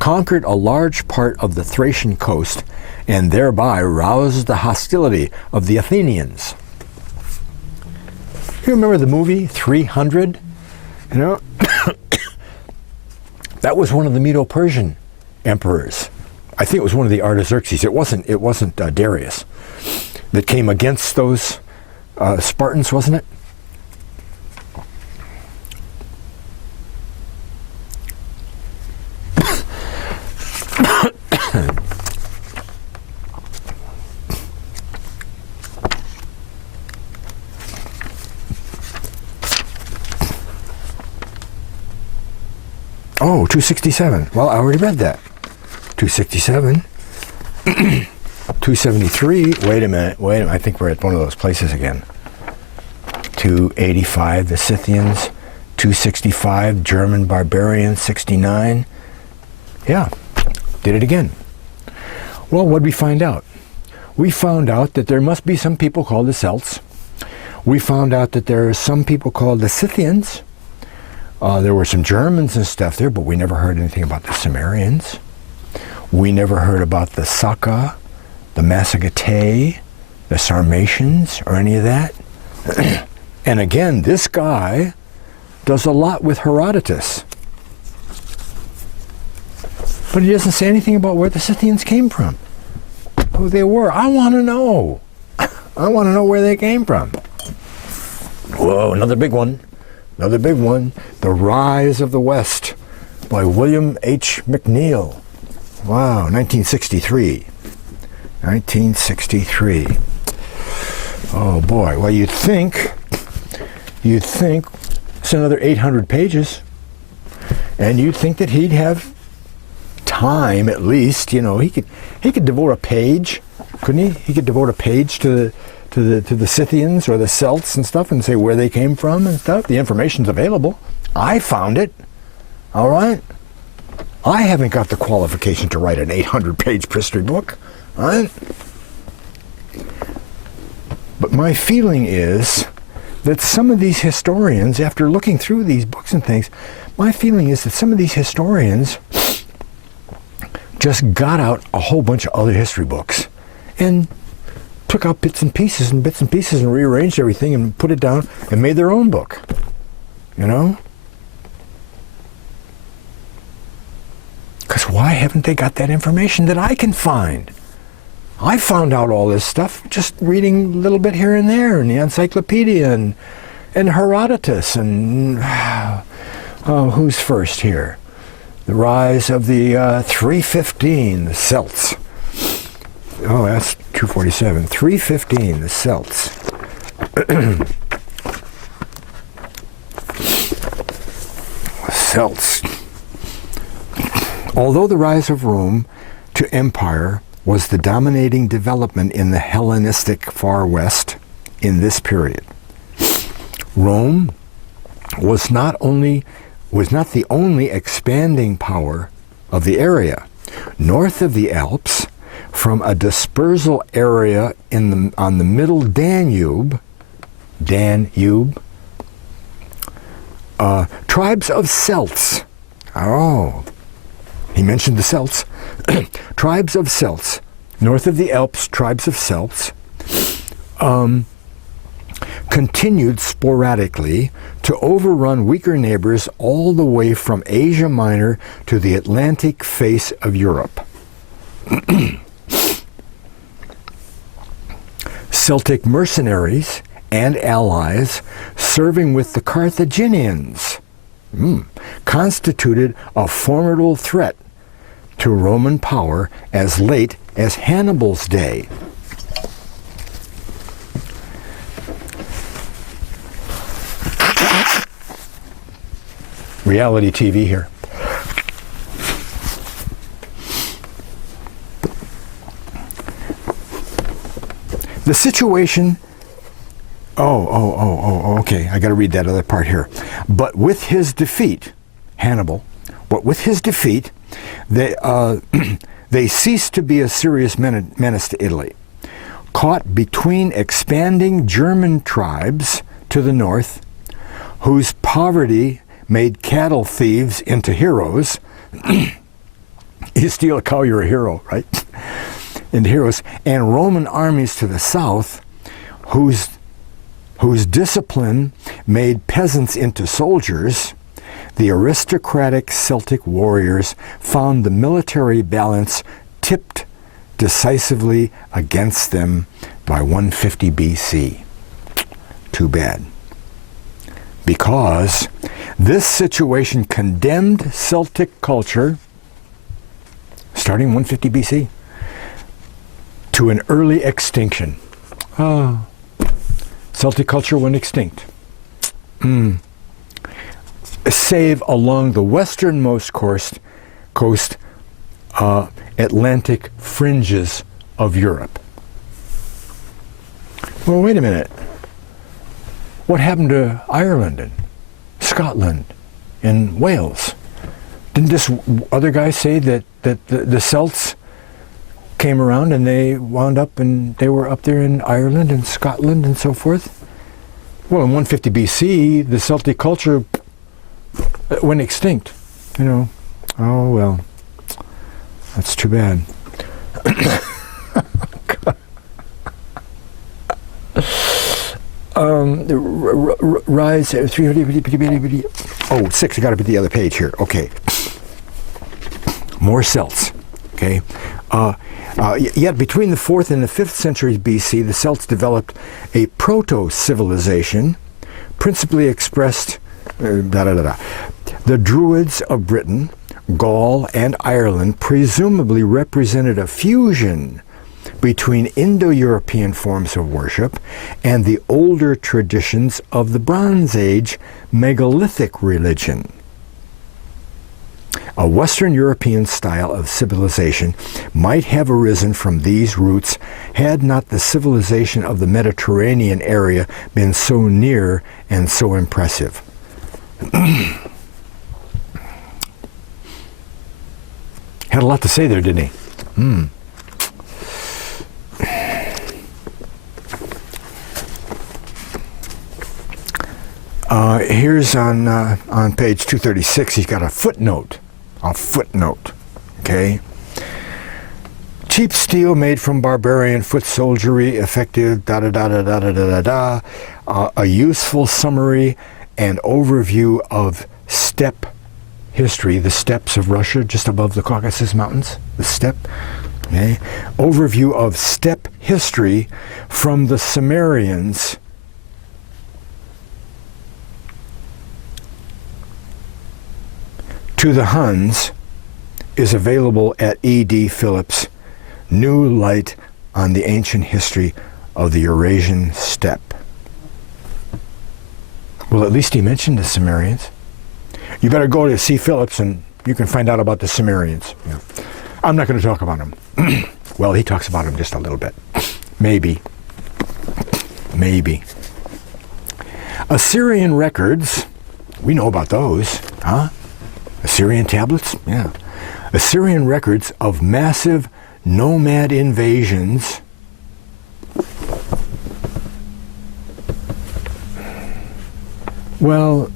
conquered a large part of the Thracian coast and thereby roused the hostility of the Athenians. You remember the movie 300? You know, that was one of the Medo-Persian emperors. I think it was one of the Artaxerxes. It wasn't Darius that came against those Spartans, wasn't it? Oh, 267. Well, I already read that. 267. 273. Wait a minute. I think we're at one of those places again. 285, the Scythians. 265, German barbarians. 69. Yeah, did it again. Well, what did we find out? We found out that there must be some people called the Celts. We found out that there are some people called the Scythians. There were some Germans and stuff there, but we never heard anything about the Cimmerians. We never heard about the Saka, the Massagetae, the Sarmatians, or any of that. And again, this guy does a lot with Herodotus. But he doesn't say anything about where the Scythians came from, who they were. I want to know. I want to know where they came from. Whoa, another big one. Another big one, The Rise of the West by William H. McNeill. Wow, 1963. 1963. Oh boy, well you'd think it's another 800 pages, and you'd think that he'd have time at least, you know, he could devote a page, couldn't he? He could devote a page to the Scythians or the Celts and stuff and say where they came from and stuff. The information's available. I found it. All right? I haven't got the qualification to write an 800-page history book. All right? But my feeling is that some of these historians, after looking through these books and things, my feeling is that some of these historians just got out a whole bunch of other history books and took out bits and pieces and rearranged everything and put it down and made their own book, you know? Because why haven't they got that information that I can find? I found out all this stuff just reading a little bit here and there in the encyclopedia and Herodotus and who's first here? The rise of the 315, the Celts. Oh, that's 247. 315, the Celts. Celts. Although the rise of Rome to empire was the dominating development in the Hellenistic Far West in this period, Rome was not the only expanding power of the area. North of the Alps, from a dispersal area on the middle Danube, tribes of Celts. Oh, he mentioned the Celts. Tribes of Celts. North of the Alps, tribes of Celts continued sporadically to overrun weaker neighbors all the way from Asia Minor to the Atlantic face of Europe. Celtic mercenaries and allies serving with the Carthaginians constituted a formidable threat to Roman power as late as Hannibal's day. Reality TV here. The situation, okay, I got to read that other part here. But with his defeat, Hannibal, they ceased to be a serious menace to Italy. Caught between expanding German tribes to the north, whose poverty made cattle thieves into heroes, You steal a cow, you're a hero, right? And heroes. And Roman armies to the south, whose discipline made peasants into soldiers, the aristocratic Celtic warriors found the military balance tipped decisively against them by 150 BC. Too bad. Because this situation condemned Celtic culture, starting 150 BC, to an early extinction. Celtic culture went extinct. Save along the westernmost coast Atlantic fringes of Europe. Well, wait a minute. What happened to Ireland and Scotland and Wales? Didn't this other guy say that the Celts came around and they wound up and they were up there in Ireland and Scotland and so forth? Well, in 150 BC, the Celtic culture went extinct. You know, oh well, that's too bad. Rise 300. Oh, 6. I got to be the other page here. Okay. More Celts. Okay. Yet between the 4th and the 5th centuries BC, the Celts developed a proto-civilization, principally expressed. The Druids of Britain, Gaul, and Ireland presumably represented a fusion between Indo-European forms of worship and the older traditions of the Bronze Age megalithic religion. A Western European style of civilization might have arisen from these roots had not the civilization of the Mediterranean area been so near and so impressive. Had a lot to say there, didn't he? Here's on page 236, he's got a footnote. Okay? Cheap steel made from barbarian foot soldiery, effective, a useful summary and overview of steppe history, the steppes of Russia, just above the Caucasus Mountains, the steppe. Okay? Overview of steppe history from the Sumerians to the Huns is available at E.D. Phillips' New Light on the Ancient History of the Eurasian Steppe. Well, at least he mentioned the Sumerians. You better go to C. Phillips and you can find out about the Sumerians. Yeah. I'm not going to talk about them. Well, he talks about them just a little bit. Maybe. Assyrian records, we know about those, huh? Assyrian tablets? Yeah. Assyrian records of massive nomad invasions Well,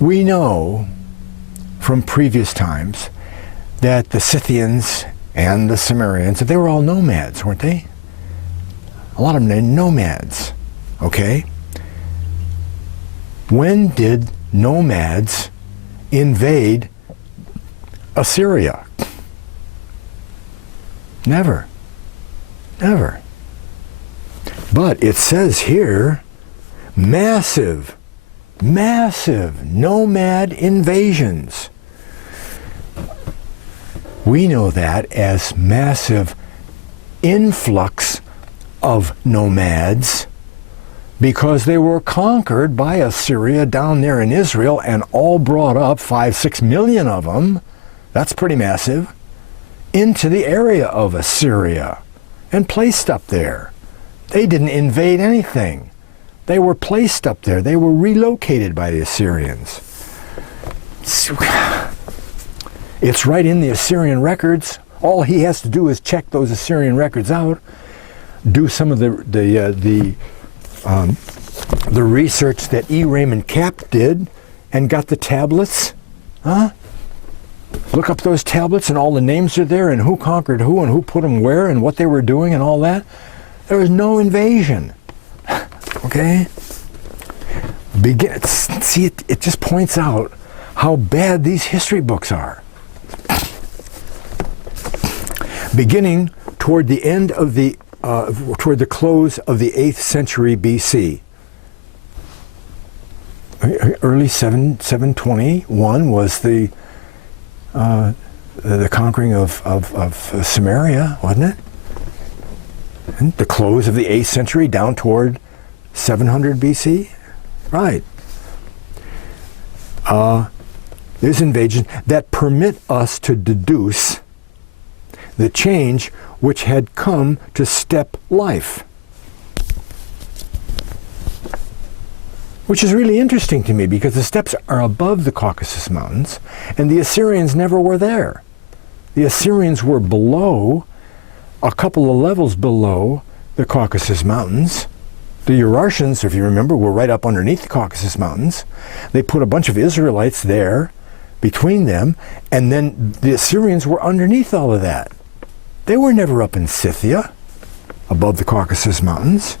we know from previous times that the Scythians and the Sumerians, that they were all nomads, weren't they? A lot of them, they're nomads, okay? When did nomads invade Assyria? Never. Never. But it says here, massive nomad invasions. We know that as massive influx of nomads because they were conquered by Assyria down there in Israel and all brought up, 5-6 million of them, that's pretty massive, into the area of Assyria and placed up there. They didn't invade anything. They were placed up there. They were relocated by the Assyrians. It's right in the Assyrian records. All he has to do is check those Assyrian records out, do some of the research that E. Raymond Capp did, and got the tablets. Huh? look up those tablets and all the names are there and who conquered who and who put them where and what they were doing and all that. There was no invasion. Okay? See, it just points out how bad these history books are. Beginning toward the end of toward the close of the 8th century BC. Early 721 was the conquering of Samaria, wasn't it? And the close of the 8th century down toward 700 BC? Right. There's invasions that permit us to deduce the change which had come to steppe life. Which is really interesting to me because the steppes are above the Caucasus Mountains and the Assyrians never were there. The Assyrians were below, a couple of levels below the Caucasus Mountains. The Urartians, if you remember, were right up underneath the Caucasus Mountains. They put a bunch of Israelites there between them, and then the Assyrians were underneath all of that. They were never up in Scythia, above the Caucasus Mountains.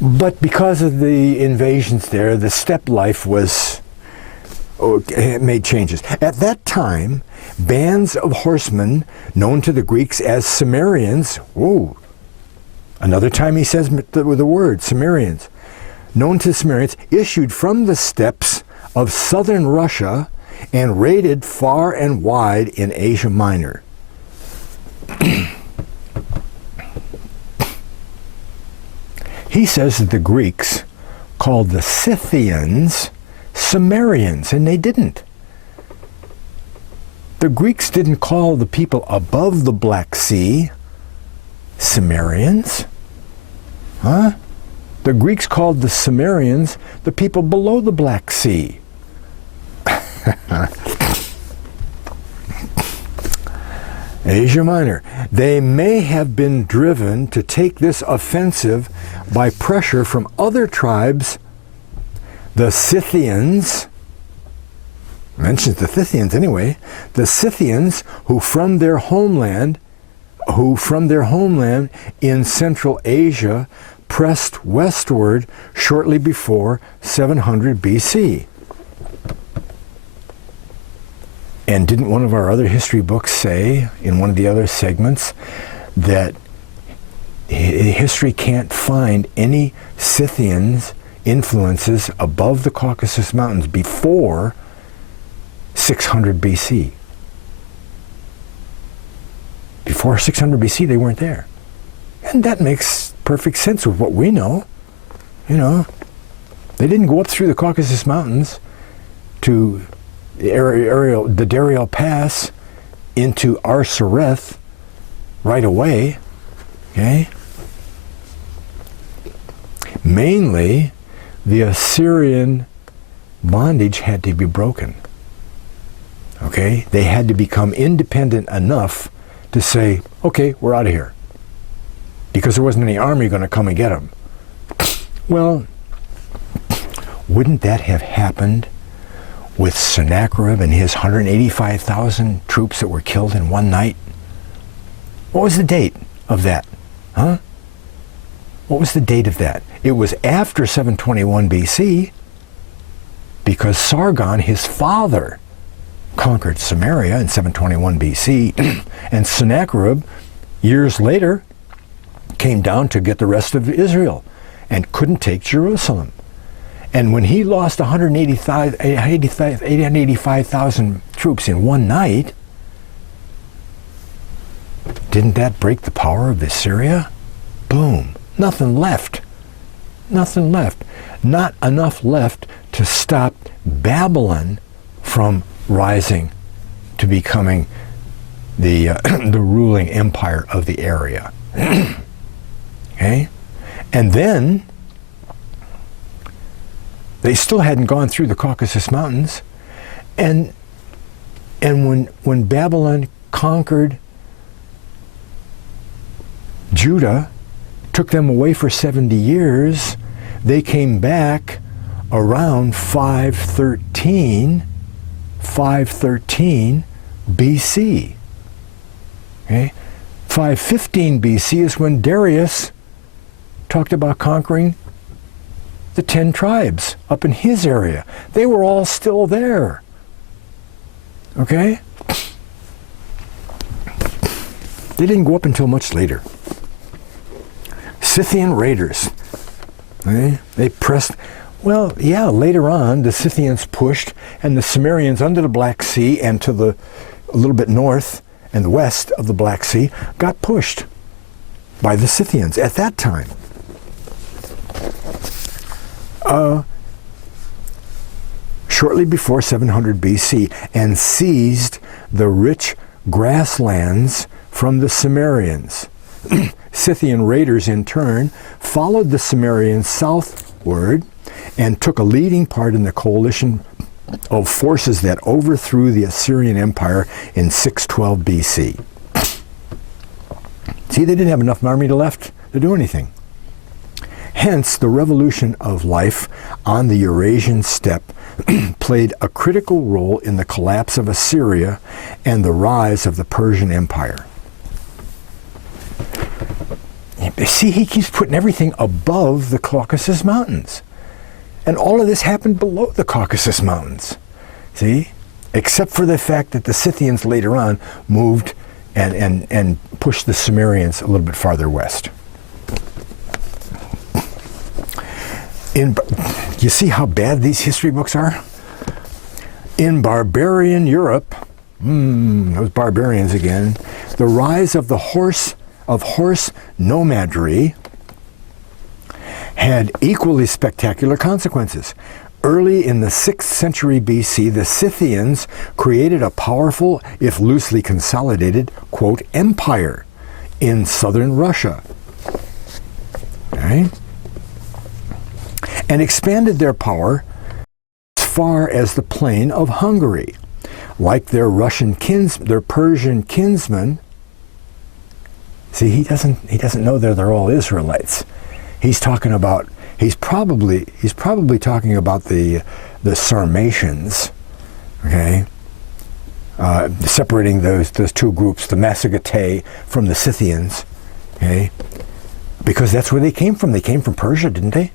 But because of the invasions there, the steppe life made changes. At that time, bands of horsemen, known to the Greeks as Cimmerians, another time he says the word, Cimmerians, known to Cimmerians, issued from the steppes of southern Russia and raided far and wide in Asia Minor. He says that the Greeks called the Scythians Cimmerians, and they didn't. The Greeks didn't call the people above the Black Sea Cimmerians. Huh? The Greeks called the Cimmerians the people below the Black Sea. Asia Minor. They may have been driven to take this offensive by pressure from other tribes. The Scythians, mentions the Scythians anyway, the Scythians who from their homeland in Central Asia pressed westward shortly before 700 BC. And didn't one of our other history books say, in one of the other segments, that history can't find any Scythians influences above the Caucasus Mountains before 600 BC. Before 600 BC, they weren't there. And that makes perfect sense with what we know. You know, they didn't go up through the Caucasus Mountains to the Darial Pass into Arsareth right away, okay? Mainly, the Assyrian bondage had to be broken, okay? They had to become independent enough to say, okay, we're out of here, because there wasn't any army going to come and get them. Well, wouldn't that have happened with Sennacherib and his 185,000 troops that were killed in one night? What was the date of that? Huh? What was the date of that? It was after 721 BC, because Sargon, his father, conquered Samaria in 721 BC, and Sennacherib, years later, came down to get the rest of Israel and couldn't take Jerusalem. And when he lost 185,000 troops in one night, didn't that break the power of Assyria? Boom. Nothing left. Nothing left. Not enough left to stop Babylon from rising to becoming the the ruling empire of the area. Okay? And then they still hadn't gone through the Caucasus Mountains. And when Babylon conquered Judah, took them away for 70 years, they came back around 513 BC. Okay? 515 BC is when Darius talked about conquering the 10 tribes up in his area. They were all still there. Okay? They didn't go up until much later. Scythian raiders. Okay? They pressed. Well, yeah, later on, the Scythians pushed, and the Cimmerians under the Black Sea and to a little bit north and the west of the Black Sea got pushed by the Scythians at that time. Shortly before 700 BC, and seized the rich grasslands from the Cimmerians. Scythian raiders, in turn, followed the Cimmerians southward and took a leading part in the coalition of forces that overthrew the Assyrian Empire in 612 BC. See, they didn't have enough army left to do anything. Hence, the revolution of life on the Eurasian steppe played a critical role in the collapse of Assyria and the rise of the Persian Empire. See, he keeps putting everything above the Caucasus Mountains. And all of this happened below the Caucasus Mountains. See? Except for the fact that the Scythians later on moved and pushed the Cimmerians a little bit farther west. You see how bad these history books are? In barbarian Europe, those barbarians again, the rise of the horse nomadry had equally spectacular consequences. Early in the 6th century BC, the Scythians created a powerful, if loosely consolidated, quote, empire in southern Russia. Okay? And expanded their power as far as the plain of Hungary. Like their Persian kinsmen. See, he doesn't know they're all Israelites. He's probably talking about the Sarmatians, okay? Separating those two groups, the Massagetae from the Scythians, okay? Because that's where they came from. They came from Persia, didn't they?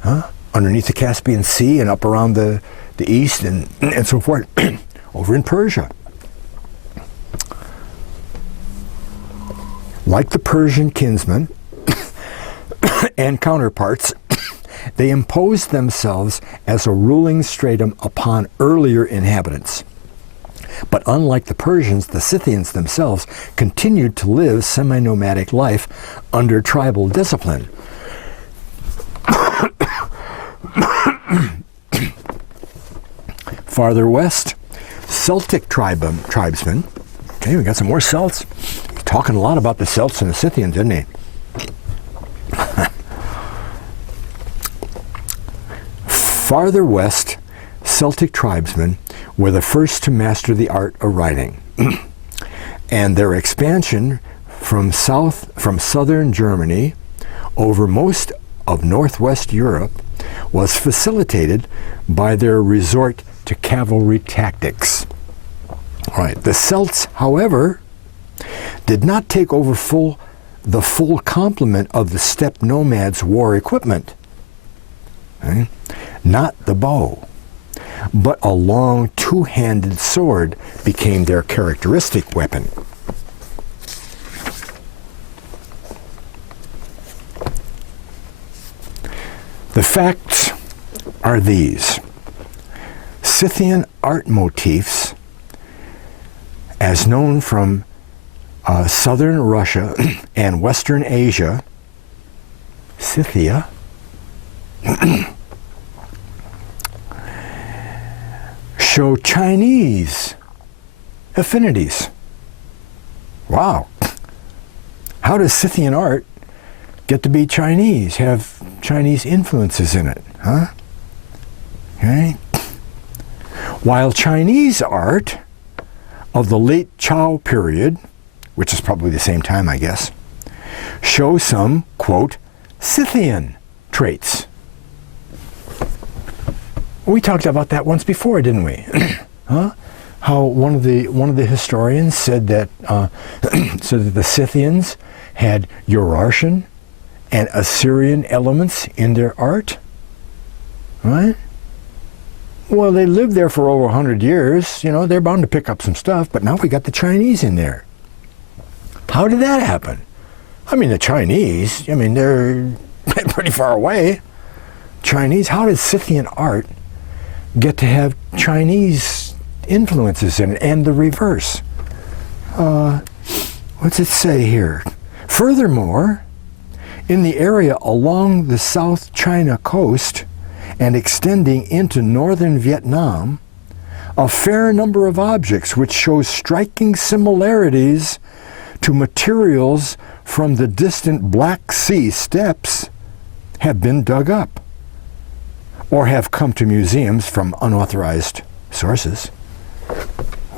Huh? Underneath the Caspian Sea and up around the east and so forth, over in Persia. Like the Persian kinsmen and counterparts, they imposed themselves as a ruling stratum upon earlier inhabitants. But unlike the Persians, the Scythians themselves continued to live semi-nomadic life under tribal discipline. Farther west, Celtic tribesmen. Okay, we got some more Celts. He's talking a lot about the Celts and the Scythians, isn't he? Farther west, Celtic tribesmen were the first to master the art of writing. And their expansion from southern Germany over most of northwest Europe was facilitated by their resort to cavalry tactics. All right. The Celts, however, did not take over the full complement of the steppe nomads' war equipment. Okay? Not the bow, but a long two-handed sword became their characteristic weapon. The facts are these. Scythian art motifs, as known from southern Russia and western Asia, Scythia, show Chinese affinities. Wow. How does Scythian art get to be Chinese, have Chinese influences in it, huh? Okay. While Chinese art of the late Chao period, which is probably the same time, I guess, show some, quote, Scythian traits. We talked about that once before, didn't we? Huh? How one of the historians said that so that the Scythians had Urartian and Assyrian elements in their art, right? Well, they lived there for over 100 years. You know, they're bound to pick up some stuff, but now we got the Chinese in there. How did that happen? I mean, the Chinese, I mean, they're pretty far away. Chinese, how did Scythian art get to have Chinese influences in it, and the reverse? What's it say here? Furthermore, in the area along the South China coast and extending into northern Vietnam, a fair number of objects which show striking similarities to materials from the distant Black Sea steppes have been dug up or have come to museums from unauthorized sources.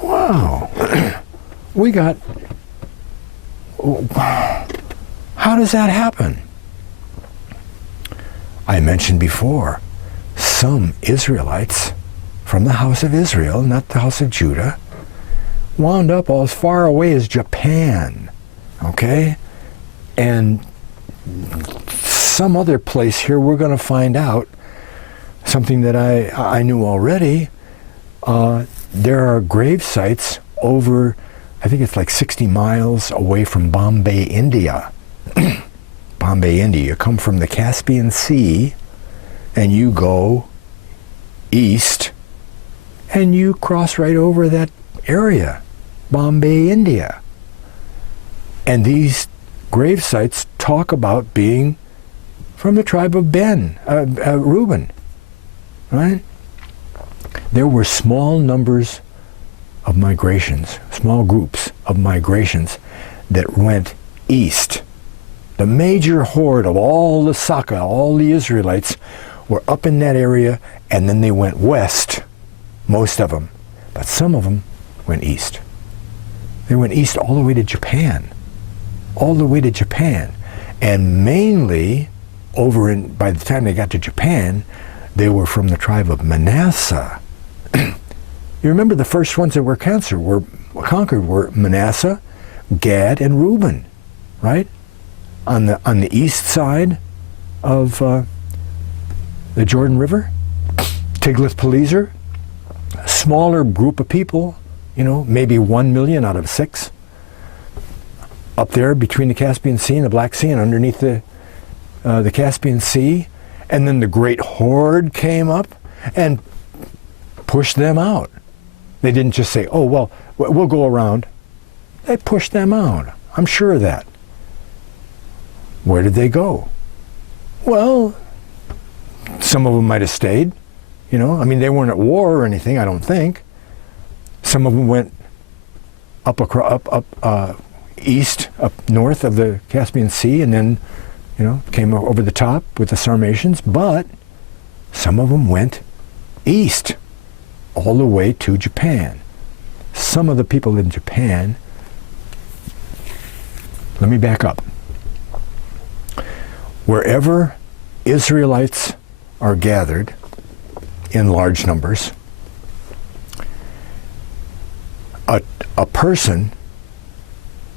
Wow. We got... How does that happen? I mentioned before, some Israelites from the house of Israel, not the house of Judah, wound up as far away as Japan, okay? And some other place here we're going to find out something that I knew already. There are grave sites over, I think it's like 60 miles away from Bombay, India. Bombay, India. You come from the Caspian Sea and you go east and you cross right over that area, Bombay, India. And these grave sites talk about being from the tribe of Reuben, right? There were small numbers of migrations, small groups of migrations that went east. The major horde of all the Saka, all the Israelites, were up in that area, and then they went west, most of them. But some of them went east. They went east all the way to Japan. All the way to Japan. And mainly, by the time they got to Japan, they were from the tribe of Manasseh. You remember the first ones that were conquered were Manasseh, Gad, and Reuben, right? On the east side of the Jordan River, Tiglath-Pileser, a smaller group of people, you know, maybe 1 million out of 6, up there between the Caspian Sea and the Black Sea and underneath the Caspian Sea, and then the great horde came up and pushed them out. They didn't just say, oh, well, we'll go around. They pushed them out. I'm sure of that. Where did they go? Well, some of them might have stayed. You know, I mean, they weren't at war or anything, I don't think. Some of them went up east, up north of the Caspian Sea, and then, you know, came over the top with the Sarmatians. But some of them went east, all the way to Japan. Some of the people in Japan, let me back up. Wherever Israelites are gathered in large numbers, a person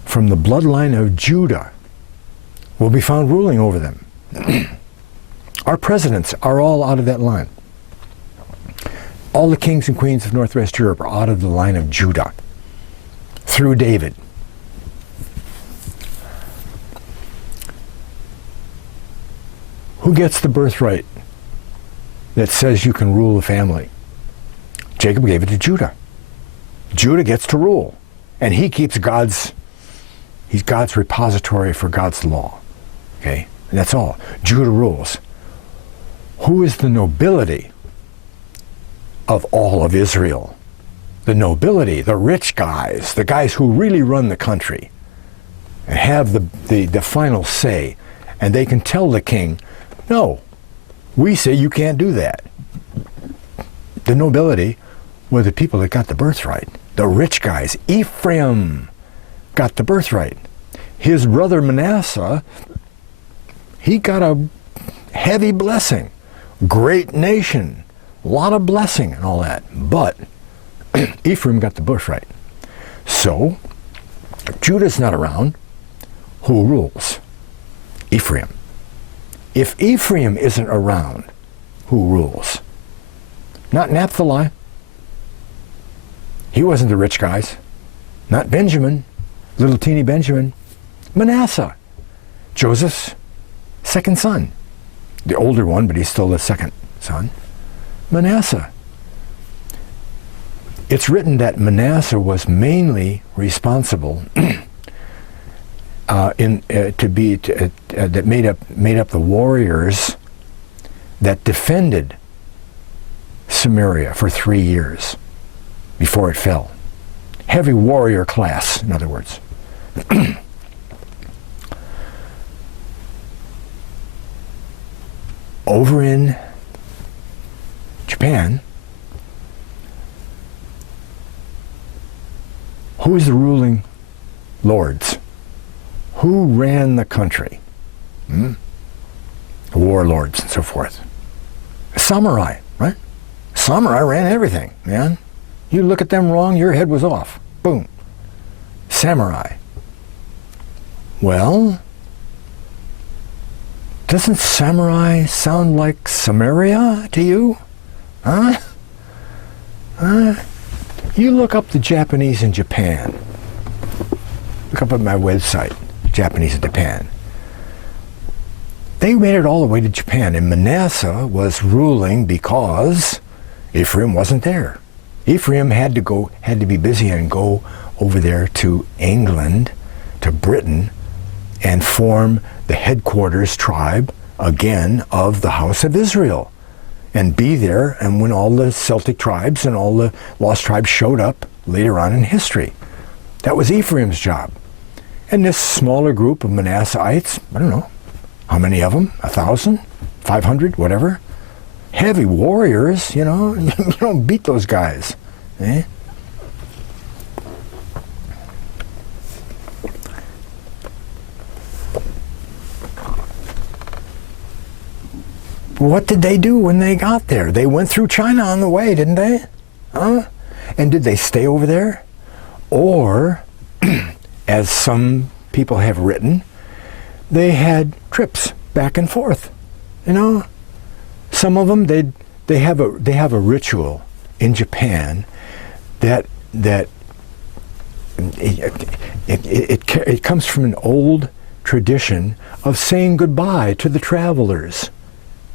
from the bloodline of Judah will be found ruling over them. Our presidents are all out of that line. All the kings and queens of Northwest Europe are out of the line of Judah through David. Who gets the birthright that says you can rule a family? Jacob gave it to Judah. Judah gets to rule, and he keeps he's God's repository for God's law. Okay? And that's all. Judah rules. Who is the nobility of all of Israel? The nobility, the rich guys, the guys who really run the country and have the final say. And they can tell the king, no, we say you can't do that. The nobility were the people that got the birthright. The rich guys. Ephraim got the birthright. His brother Manasseh, he got a heavy blessing. Great nation. A lot of blessing and all that. But Ephraim got the bush right. So, Judah's not around. Who rules? Ephraim. If Ephraim isn't around, who rules? Not Naphtali. He wasn't the rich guys. Not Benjamin, little teeny Benjamin. Manasseh, Joseph's second son. The older one, but he's still the second son. Manasseh. It's written that Manasseh was mainly responsible that made up the warriors that defended Samaria for 3 years before it fell. Heavy warrior class, in other words. Over in Japan, who is the ruling lords? Who ran the country? The warlords and so forth. Samurai, right? Samurai ran everything, man. You look at them wrong, your head was off. Boom. Samurai. Well, doesn't samurai sound like Samaria to you? Huh? You look up the Japanese in Japan. Look up at my website, Japanese in Japan. They made it all the way to Japan, and Manasseh was ruling because Ephraim wasn't there. Ephraim had to be busy and go over there to England, to Britain, and form the headquarters tribe again of the house of Israel, and be there. And when all the Celtic tribes and all the lost tribes showed up later on in history, that was Ephraim's job. And this smaller group of Manasseites, I don't know, how many of them? 1,000? 500? Whatever. Heavy warriors, you know. You don't beat those guys. Eh? What did they do when they got there? They went through China on the way, didn't they? Huh? And did they stay over there? Or, as some people have written, they had trips back and forth. You know, some of them they have a ritual in Japan that it comes from an old tradition of saying goodbye to the travelers.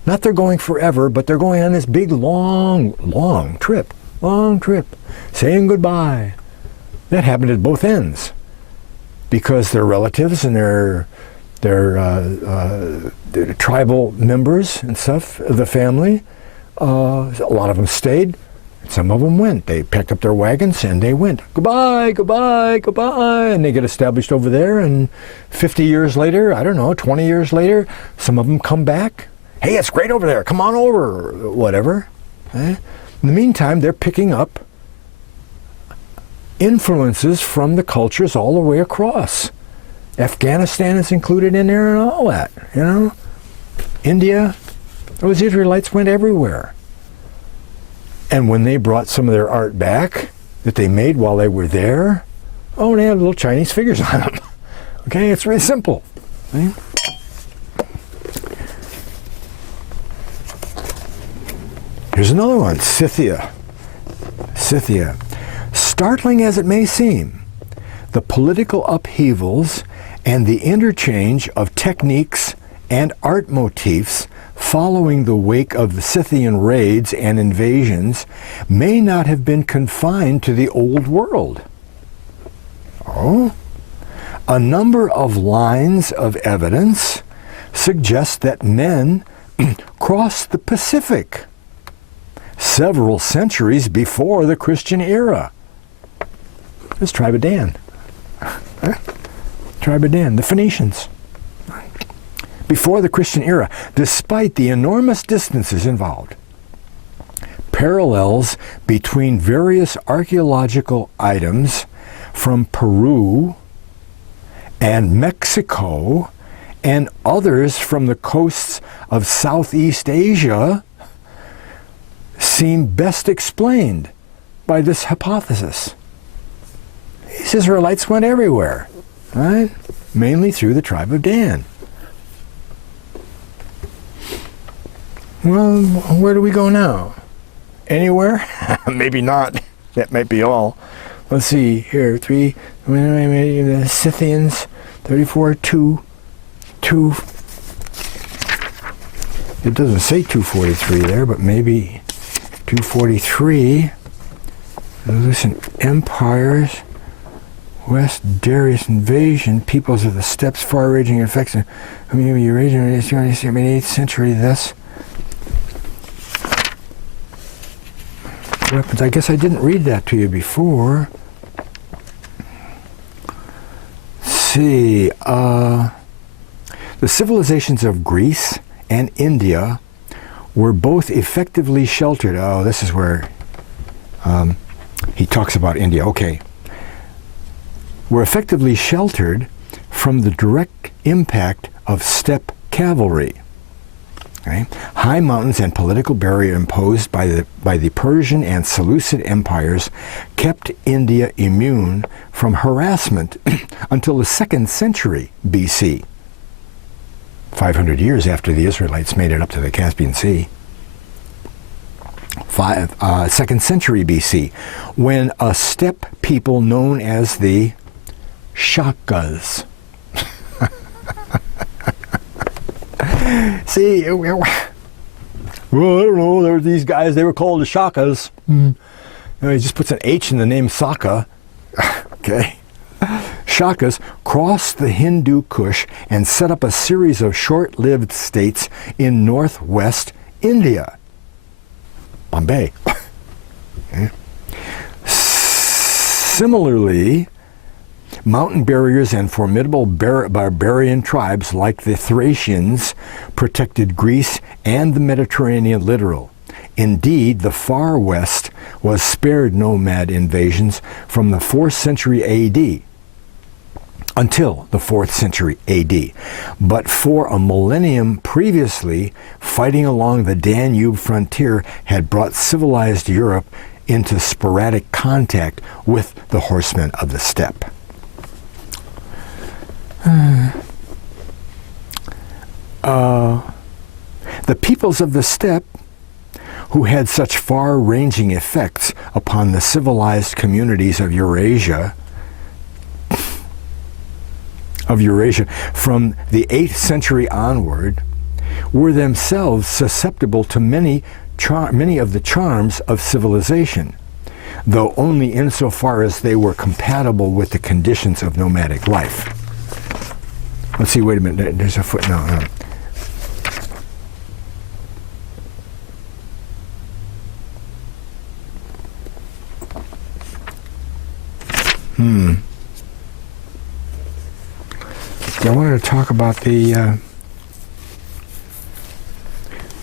Not they're going forever, but they're going on this big long trip, saying goodbye. That happened at both ends, because their relatives and their tribal members and stuff of the family, a lot of them stayed, some of them went. They picked up their wagons and they went, goodbye, goodbye, goodbye, and they get established over there, and 50 years later, I don't know, 20 years later, some of them come back. Hey, it's great over there, come on over, or whatever. In the meantime, they're picking up influences from the cultures all the way across. Afghanistan is included in there and all that, you know. India, those Israelites went everywhere. And when they brought some of their art back that they made while they were there, oh, they had little Chinese figures on them. Okay, it's really simple. Okay? Here's another one, Scythia. Scythia. Startling as it may seem, the political upheavals and the interchange of techniques and art motifs following the wake of the Scythian raids and invasions may not have been confined to the Old World. Oh? A number of lines of evidence suggest that men crossed the Pacific several centuries before the Christian era. This tribe of Dan. Tribe of Dan, the Phoenicians. Before the Christian era, despite the enormous distances involved. Parallels between various archaeological items from Peru and Mexico and others from the coasts of Southeast Asia seem best explained by this hypothesis. These Israelites went everywhere, right? Mainly through the tribe of Dan. Well, where do we go now? Anywhere? Maybe not. That might be all. Let's see here. The Scythians, 34, 2. It doesn't say 243 there, but maybe 243. Listen, empires, West Darius invasion, peoples of the steppes, far-ranging effects, Eurasian, 8th century, this. Weapons. I guess I didn't read that to you before. Let's see. The civilizations of Greece and India were both effectively sheltered. Oh, this is where he talks about India. Okay. Were effectively sheltered from the direct impact of steppe cavalry. Okay. High mountains and political barrier imposed by the Persian and Seleucid empires kept India immune from harassment until the 2nd century BC, 500 years after the Israelites made it up to the Caspian Sea. 2nd century BC, when a steppe people known as the Shakas. See, well, I don't know, there were these guys, they were called the Shakas. He just puts an H in the name Saka. Okay. Shakas crossed the Hindu Kush and set up a series of short-lived states in northwest India. Bombay. Okay. Similarly, mountain barriers and formidable barbarian tribes like the Thracians protected Greece and the Mediterranean littoral. Indeed, the far west was spared nomad invasions from the 4th century AD until the 4th century AD. But for a millennium previously, fighting along the Danube frontier had brought civilized Europe into sporadic contact with the horsemen of the steppe. The peoples of the steppe, who had such far-ranging effects upon the civilized communities of Eurasia from the 8th century onward, were themselves susceptible to many of the charms of civilization, though only insofar as they were compatible with the conditions of nomadic life. Let's see, wait a minute, there's a footnote. I wanted to talk about the,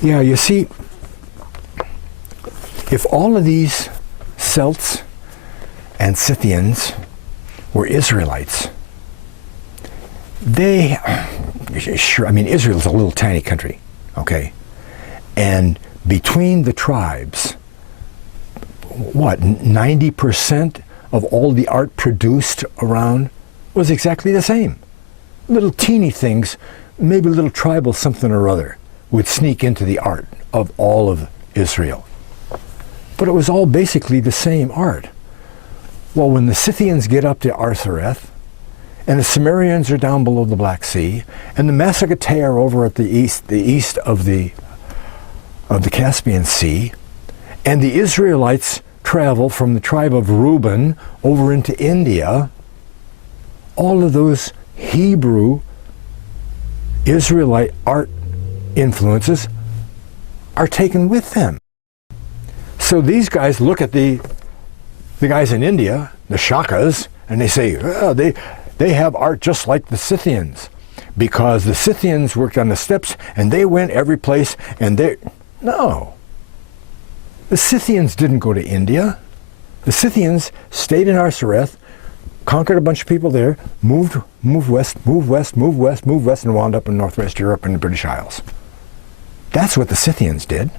you see, if all of these Celts and Scythians were Israelites, Israel's a little tiny country, okay? And between the tribes, 90% of all the art produced around was exactly the same. Little teeny things, maybe a little tribal something or other, would sneak into the art of all of Israel. But it was all basically the same art. Well, when the Scythians get up to Arthureth, and the Sumerians are down below the Black Sea, and the Massagetae are over at the east of the Caspian Sea, and the Israelites travel from the tribe of Reuben over into India, all of those Hebrew Israelite art influences are taken with them. So these guys look at the guys in India, the Shakas, and they say, oh, they have art just like the Scythians, because the Scythians worked on the steppes and they went every place, and no. The Scythians didn't go to India. The Scythians stayed in Arsareth, conquered a bunch of people there, moved west, and wound up in northwest Europe and the British Isles. That's what the Scythians did.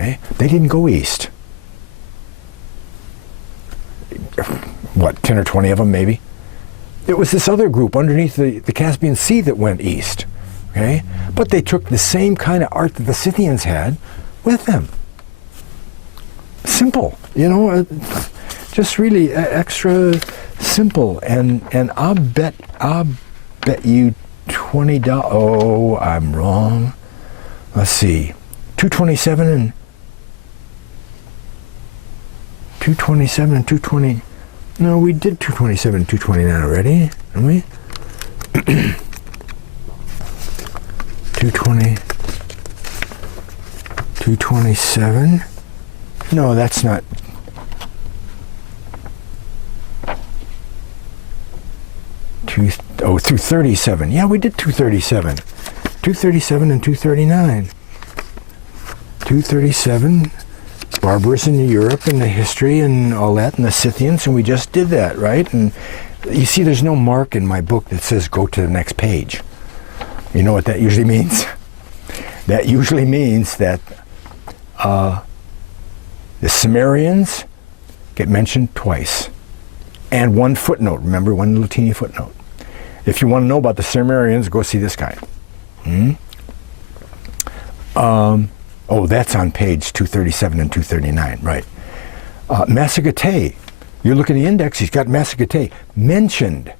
Okay? They didn't go east. What, 10 or 20 of them maybe? It was this other group underneath the Caspian Sea that went east. Okay? But they took the same kind of art that the Scythians had with them. Simple, just really extra simple. And I'll bet you $20. Oh, I'm wrong. Let's see, 227 and 220. No, we did 227 and 229 already, didn't we? 227. No, that's not. Through 37. Yeah, we did 237. 237 and 239. 237, barbarous in Europe and the history and all that, and the Scythians, and we just did that, right? And you see, there's no mark in my book that says go to the next page. You know what that usually means? That usually means that the Sumerians get mentioned twice. And one footnote, remember, one little teeny footnote. If you want to know about the Sumerians, go see this guy. That's on page 237 and 239, right. Massagetae, you look at the index, he's got Massagetae mentioned.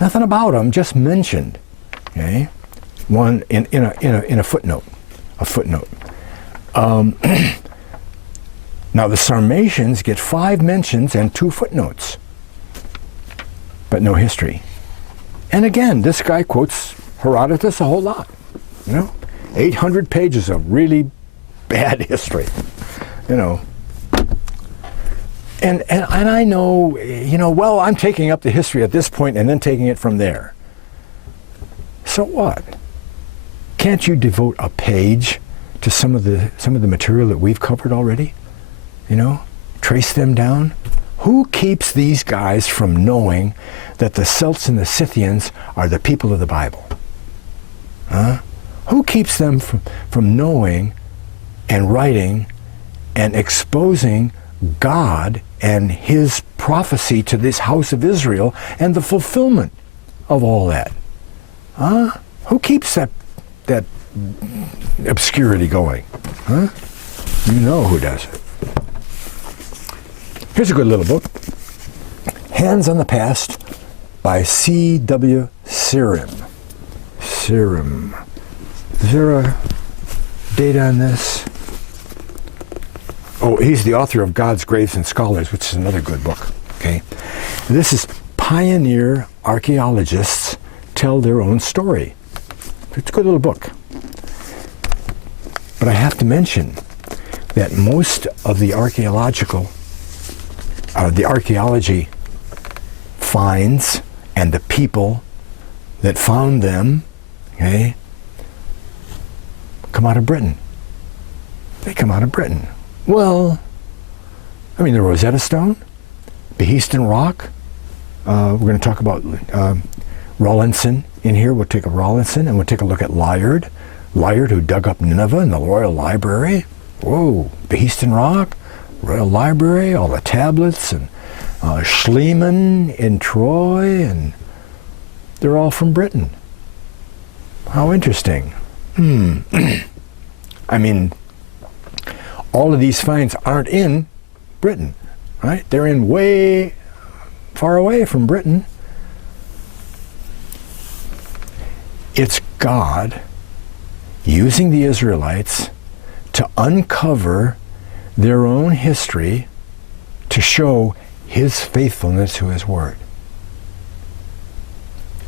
Nothing about him, just mentioned. Okay, one in a footnote, Now the Sarmatians get 5 mentions and 2 footnotes, but no history. And again, this guy quotes Herodotus a whole lot. 800 pages of really bad history. And I know, well, I'm taking up the history at this point and then taking it from there. So what? Can't you devote a page to some of the material that we've covered already? Trace them down. Who keeps these guys from knowing that the Celts and the Scythians are the people of the Bible? Huh? Who keeps them from knowing and writing and exposing God and his prophecy to this house of Israel and the fulfillment of all that? Huh? Who keeps that obscurity going? Huh? You know who does it. Here's a good little book. Hands on the Past by C.W. Serim. Is there a date on this? Oh, he's the author of God's Graves and Scholars, which is another good book. Okay, this is pioneer archaeologists tell their own story. It's a good little book. But I have to mention that most of the archaeology finds and the people that found them, okay, come out of Britain. They come out of Britain. Well, I mean, the Rosetta Stone, Behiston Rock. We're going to talk about Rawlinson in here. We'll take a Rawlinson and we'll take a look at Layard. Layard, who dug up Nineveh in the Royal Library. Whoa, Behiston Rock, Royal Library, all the tablets, and Schliemann in Troy, and they're all from Britain. How interesting. I mean, all of these finds aren't in Britain, right? They're in way far away from Britain. It's God using the Israelites to uncover their own history to show his faithfulness to his word.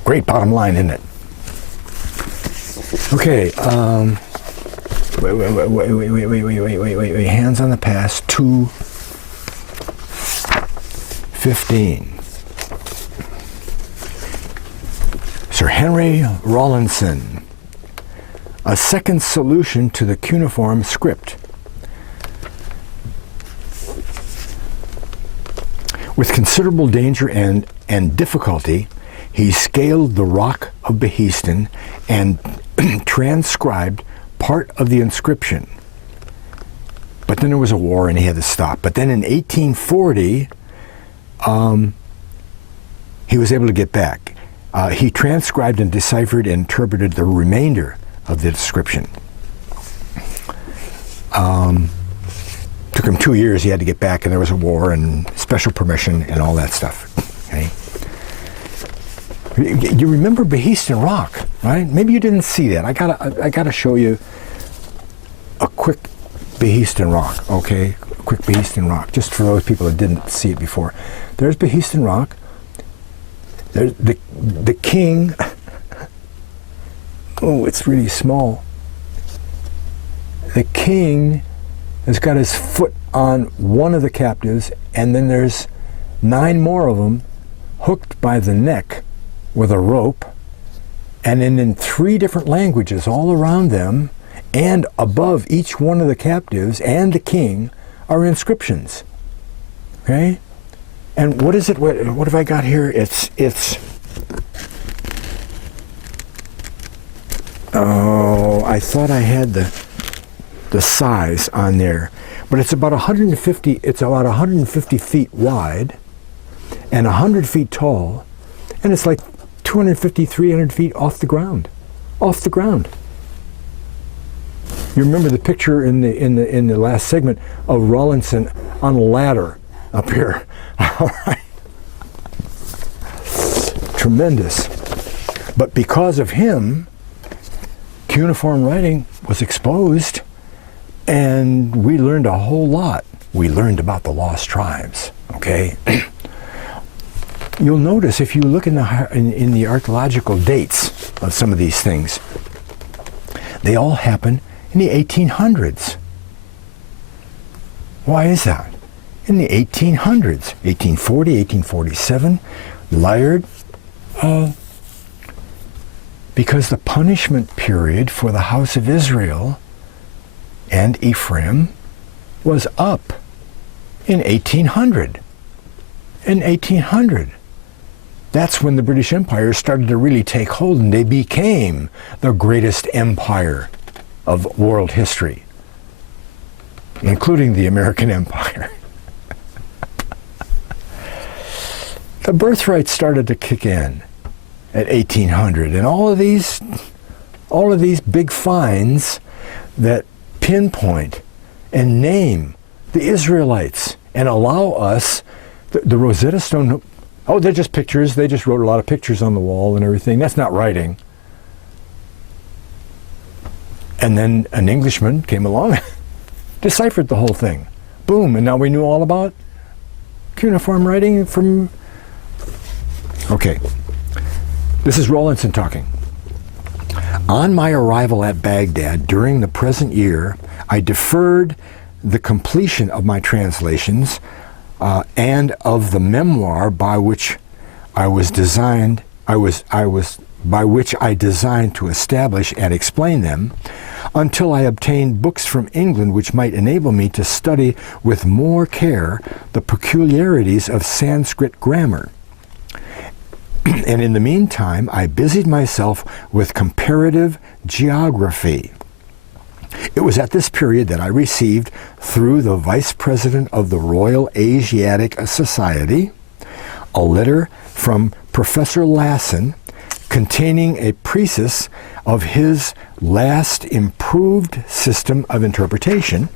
Great bottom line, isn't it? Okay, wait. Hands on the Past, 2:15. Sir Henry Rawlinson, a second solution to the cuneiform script. With considerable danger and difficulty, he scaled the rock of Behiston and transcribed part of the inscription. but then there was a war and he had to stop. But then in 1840, he was able to get back. He transcribed and deciphered and interpreted the remainder of the description. Took him 2 years. He had to get back, and there was a war and special permission and all that stuff. Okay. You remember Behiston Rock, right? Maybe you didn't see that. I gotta show you a quick Behiston Rock, okay? A quick Behiston Rock, just for those people that didn't see it before. There's Behiston Rock. There's the king. Oh, it's really small. The king has got his foot on one of the captives, and then there's 9 more of them hooked by the neck with a rope, and then in 3 different languages all around them, and above each one of the captives and the king are inscriptions. Okay? And what is it? What have I got here? It's oh, I thought I had the size on there, but it's about 150. It's about 150 feet wide, and 100 feet tall, and it's like 250, 300 feet off the ground. Off the ground. You remember the picture in the last segment of Rawlinson on a ladder up here. All right. Tremendous. But because of him, cuneiform writing was exposed, and we learned a whole lot. We learned about the lost tribes, okay? You'll notice if you look in the archaeological dates of some of these things, they all happen in the 1800s. Why is that? In the 1800s, 1840, 1847, Layard, because the punishment period for the house of Israel and Ephraim was up in 1800. In 1800. That's when the British Empire started to really take hold, and they became the greatest empire of world history, including the American Empire. The birthright started to kick in at 1800, and all of these big finds that pinpoint and name the Israelites and allow us, the Rosetta Stone, oh, they're just pictures. They just wrote a lot of pictures on the wall and everything. That's not writing. And then an Englishman came along, deciphered the whole thing. Boom, and now we knew all about cuneiform writing from... Okay, this is Rawlinson talking. On my arrival at Baghdad during the present year, I deferred the completion of my translations and of the memoir by which I designed to establish and explain them, until I obtained books from England which might enable me to study with more care the peculiarities of Sanskrit grammar. And in the meantime, I busied myself with comparative geography. It was at this period that I received, through the Vice President of the Royal Asiatic Society, a letter from Professor Layard containing a precis of his last improved system of interpretation,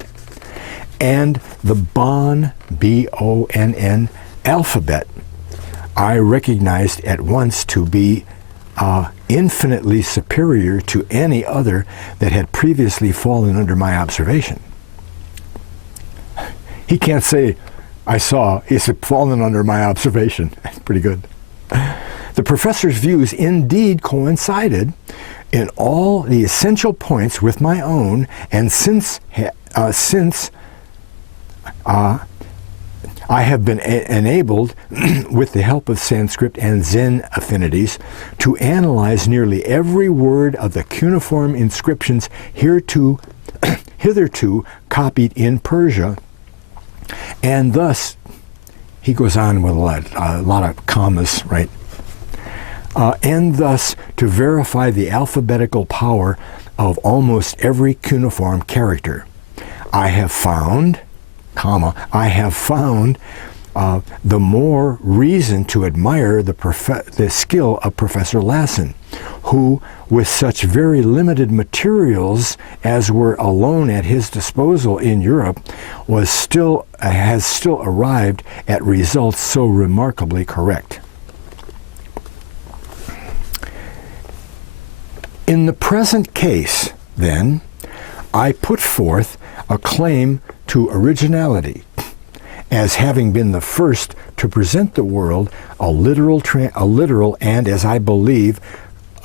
and the Bonn, B-O-N-N, alphabet I recognized at once to be infinitely superior to any other that had previously fallen under my observation. He can't say, I saw, it's fallen under my observation. Pretty good. The professor's views indeed coincided in all the essential points with my own, and since I have been enabled, with the help of Sanskrit and Zen affinities, to analyze nearly every word of the cuneiform inscriptions hitherto copied in Persia, and thus, he goes on with a lot of commas, right? And thus, to verify the alphabetical power of almost every cuneiform character. I have found, the more reason to admire the skill of Professor Layard, who, with such very limited materials as were alone at his disposal in Europe, has still arrived at results so remarkably correct. In the present case, then, I put forth a claim to originality, as having been the first to present the world a literal and, as I believe,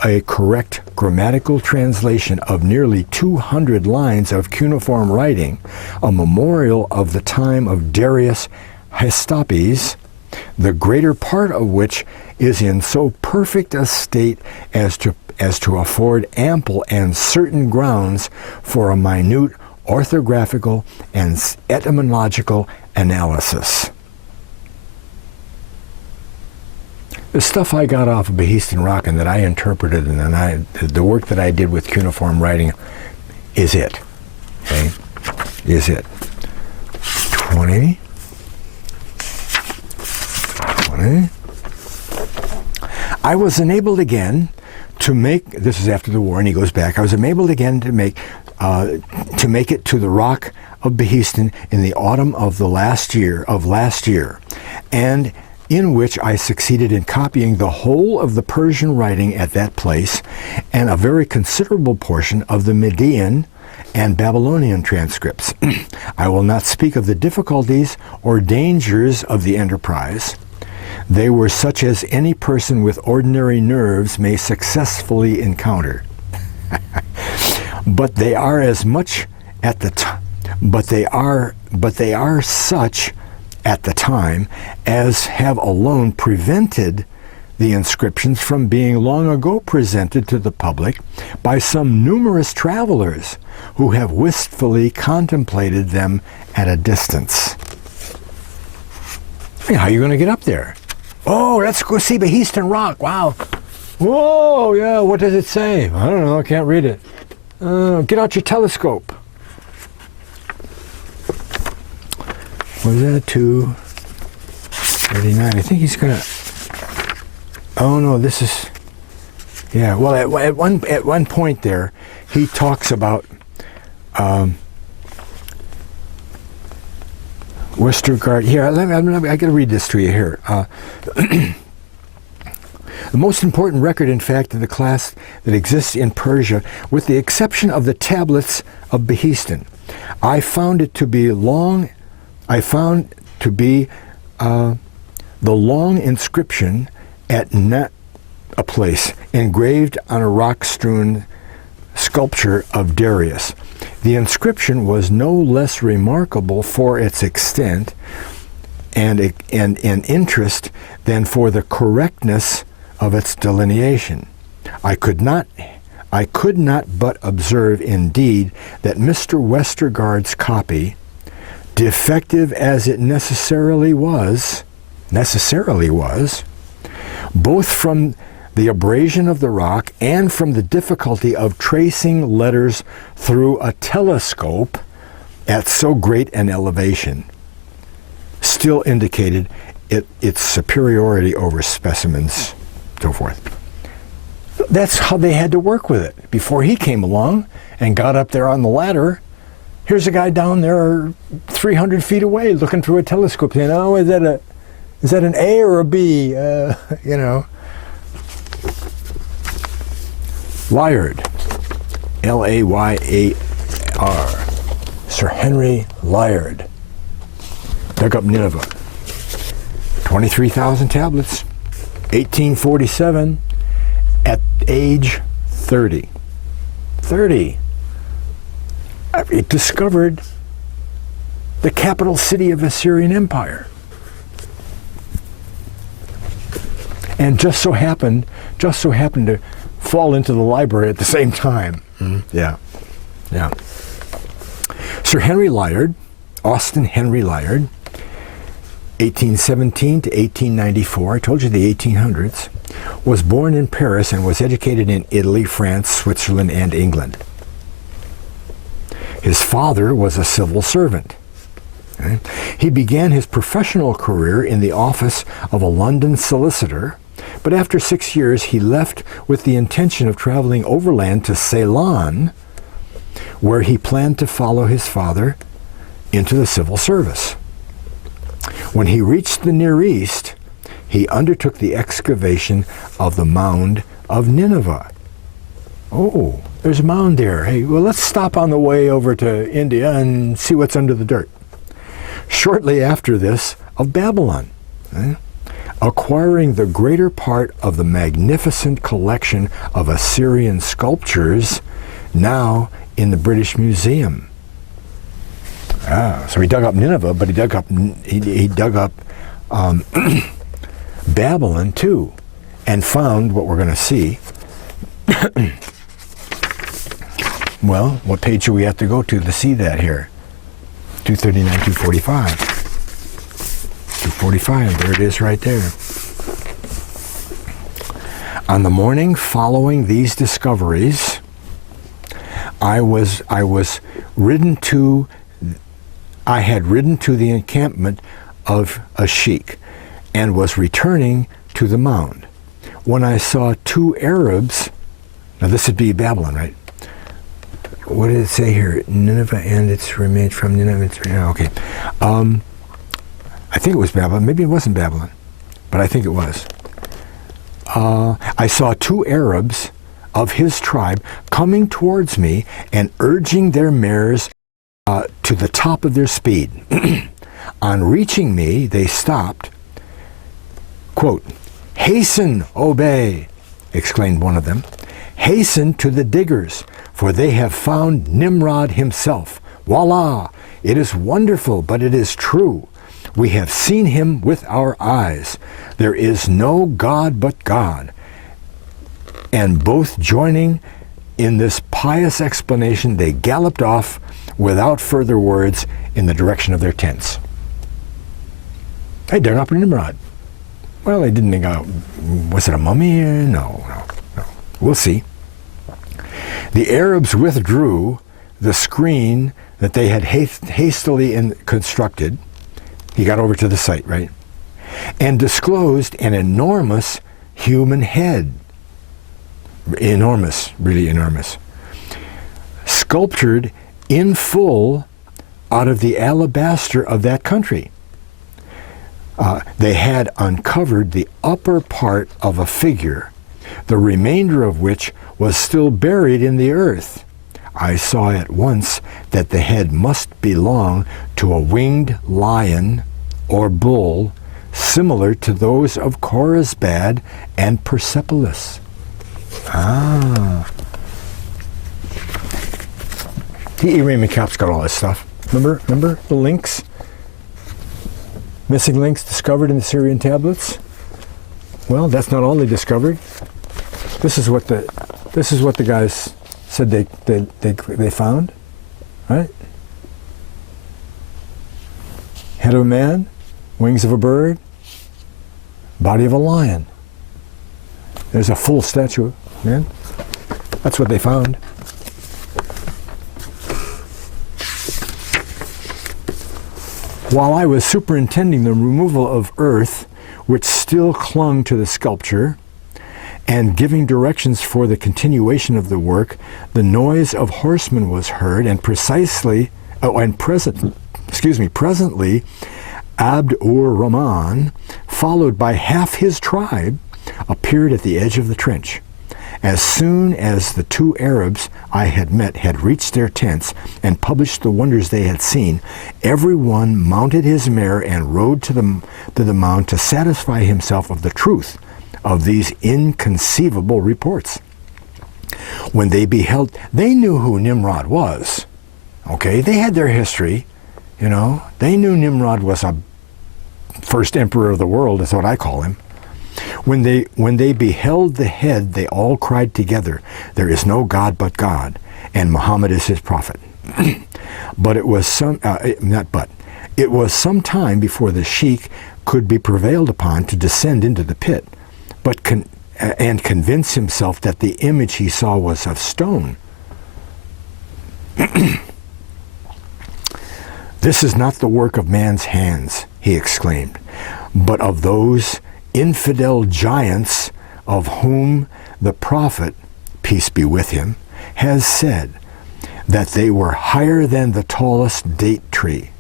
a correct grammatical translation of nearly 200 lines of cuneiform writing, a memorial of the time of Darius Hystaspes, the greater part of which is in so perfect a state as to afford ample and certain grounds for a minute orthographical and etymological analysis. The stuff I got off of Behistun Rock and that I interpreted, and then the work that I did with cuneiform writing is it. Okay? Is it. 20. I was enabled again to make, this is after the war, and he goes back, I was enabled again to make it to the rock of Behistun in the autumn of last year, and in which I succeeded in copying the whole of the Persian writing at that place and a very considerable portion of the Median and Babylonian transcripts. I will not speak of the difficulties or dangers of the enterprise. They were such as any person with ordinary nerves may successfully encounter. But they are as much at the but they are such at the time as have alone prevented the inscriptions from being long ago presented to the public by some numerous travelers who have wistfully contemplated them at a distance. Hey, how are you going to get up there? Oh, let's go see Behistun Rock. Wow. Whoa, yeah, what does it say? I don't know, I can't read it. Get out your telescope. Was that 239? I think he's gonna. Oh no, this is. Yeah. Well, at one point there, he talks about Westergaard. Here, I got to read this to you here. The most important record, in fact, of the class that exists in Persia, with the exception of the tablets of Behistun, I found to be the long inscription at Nat, a place engraved on a rock-strewn sculpture of Darius. The inscription was no less remarkable for its extent and interest than for the correctness of its delineation. I could not but observe, indeed, that Mr. Westergaard's copy, defective as it necessarily was, both from the abrasion of the rock and from the difficulty of tracing letters through a telescope at so great an elevation, still indicated its superiority over specimens, so forth. That's how they had to work with it. Before he came along and got up there on the ladder, here's a guy down there 300 feet away looking through a telescope saying, oh, is that an A or a B? You know. Layard, L-A-Y-A-R, Sir Henry Layard, dug up Nineveh. 23,000 tablets, 1847, at age 30. 30. It discovered the capital city of Assyrian Empire. And just so happened to fall into the library at the same time. Yeah. Sir Henry Layard, Austin Henry Layard, 1817 to 1894, I told you the 1800s, was born in Paris and was educated in Italy, France, Switzerland, and England. His father was a civil servant. Okay? He began his professional career in the office of a London solicitor, but after 6 years he left with the intention of traveling overland to Ceylon, where he planned to follow his father into the civil service. When he reached the Near East, he undertook the excavation of the mound of Nineveh. Oh, there's a mound there. Hey, well, let's stop on the way over to India and see what's under the dirt. Shortly after this, of Babylon, acquiring the greater part of the magnificent collection of Assyrian sculptures now in the British Museum. So he dug up Nineveh, but he dug up Babylon too, and found what we're going to see. Well, what page do we have to go to see that here? 239, 245. 245, there it is right there. On the morning following these discoveries, I had ridden to the encampment of a sheik and was returning to the mound when I saw two Arabs. Now this would be Babylon, right? What did it say here? Nineveh and its remains from Nineveh. Okay. I think it was Babylon. Maybe it wasn't Babylon, but I think it was. I saw two Arabs of his tribe coming towards me and urging their mares to the top of their speed. On reaching me, they stopped. Quote, "Hasten, obey," exclaimed one of them. "Hasten to the diggers, for they have found Nimrod himself. Voila! It is wonderful, but it is true. We have seen him with our eyes. There is no God but God." And both joining in this pious explanation, they galloped off without further words in the direction of their tents. Hey, dug up Nimrod. Well, they didn't think, was it a mummy? No. We'll see. The Arabs withdrew the screen that they had hastily constructed. He got over to the site, right? And disclosed an enormous human head. Enormous, really enormous. Sculptured in full out of the alabaster of that country. They had uncovered the upper part of a figure, the remainder of which was still buried in the earth. I saw at once that the head must belong to a winged lion or bull, similar to those of Khorsabad and Persepolis. The Raymond Cap's got all this stuff. Remember the links? Missing links discovered in the Syrian tablets? Well, that's not all they discovered. This is what the guys said they found, right? Head of a man, wings of a bird, body of a lion. There's a full statue, man. That's what they found. While I was superintending the removal of earth, which still clung to the sculpture, and giving directions for the continuation of the work, the noise of horsemen was heard, and presently, Abd-ur-Rahman, followed by half his tribe, appeared at the edge of the trench. As soon as the two Arabs I had met had reached their tents and published the wonders they had seen, every one mounted his mare and rode to the mound to satisfy himself of the truth of these inconceivable reports. When they beheld, they knew who Nimrod was. Okay, they had their history, you know. They knew Nimrod was a first emperor of the world, is what I call him. When they beheld the head, they all cried together, "There is no God but God, and Muhammad is his prophet." But it was some time before the sheik could be prevailed upon to descend into the pit, and convince himself that the image he saw was of stone. "This is not the work of man's hands," he exclaimed, "but of those infidel giants of whom the prophet, peace be with him, has said that they were higher than the tallest date tree.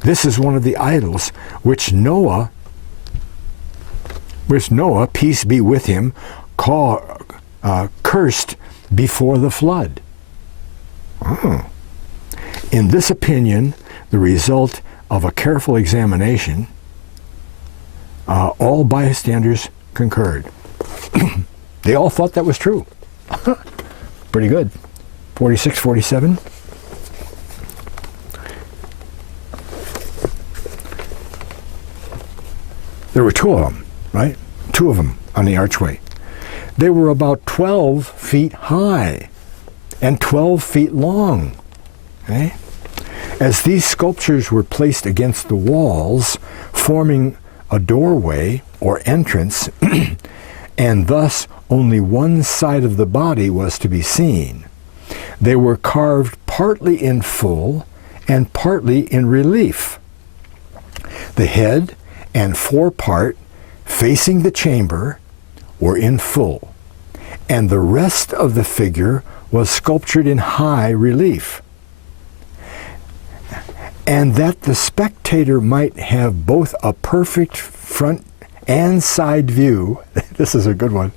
This is one of the idols which Noah, peace be with him, cursed before the flood." In this opinion, the result of a careful examination, all bystanders concurred. They all thought that was true. Pretty good. 46, 47. There were two of them, right? Two of them on the archway. They were about 12 feet high and 12 feet long. Okay? As these sculptures were placed against the walls, forming a doorway or entrance, and thus only one side of the body was to be seen, they were carved partly in full and partly in relief. The head and forepart facing the chamber were in full, and the rest of the figure was sculptured in high relief. And that the spectator might have both a perfect front and side view, this is a good one,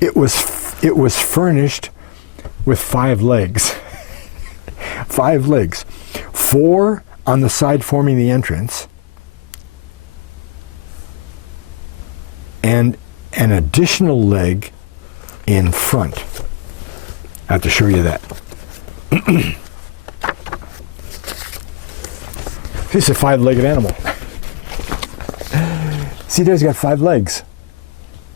it was furnished with 5 legs. 5 legs. 4 on the side forming the entrance, and an additional leg in front. I have to show you that. This is a 5-legged animal. See, there's got 5 legs.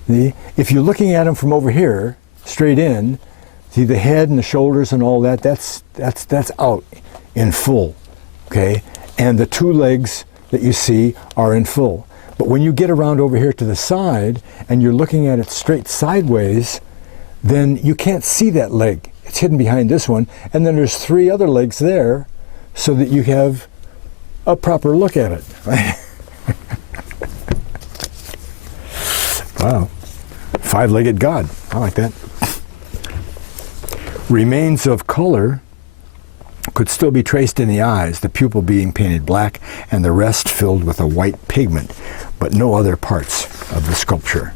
See? If you're looking at him from over here, straight in, see the head and the shoulders and all that, that's out in full, okay? And the 2 legs that you see are in full. But when you get around over here to the side and you're looking at it straight sideways, then you can't see that leg. It's hidden behind this one. And then there's 3 other legs there so that you have a proper look at it. Wow. 5-legged God. I like that. Remains of color could still be traced in the eyes, the pupil being painted black and the rest filled with a white pigment, but no other parts of the sculpture.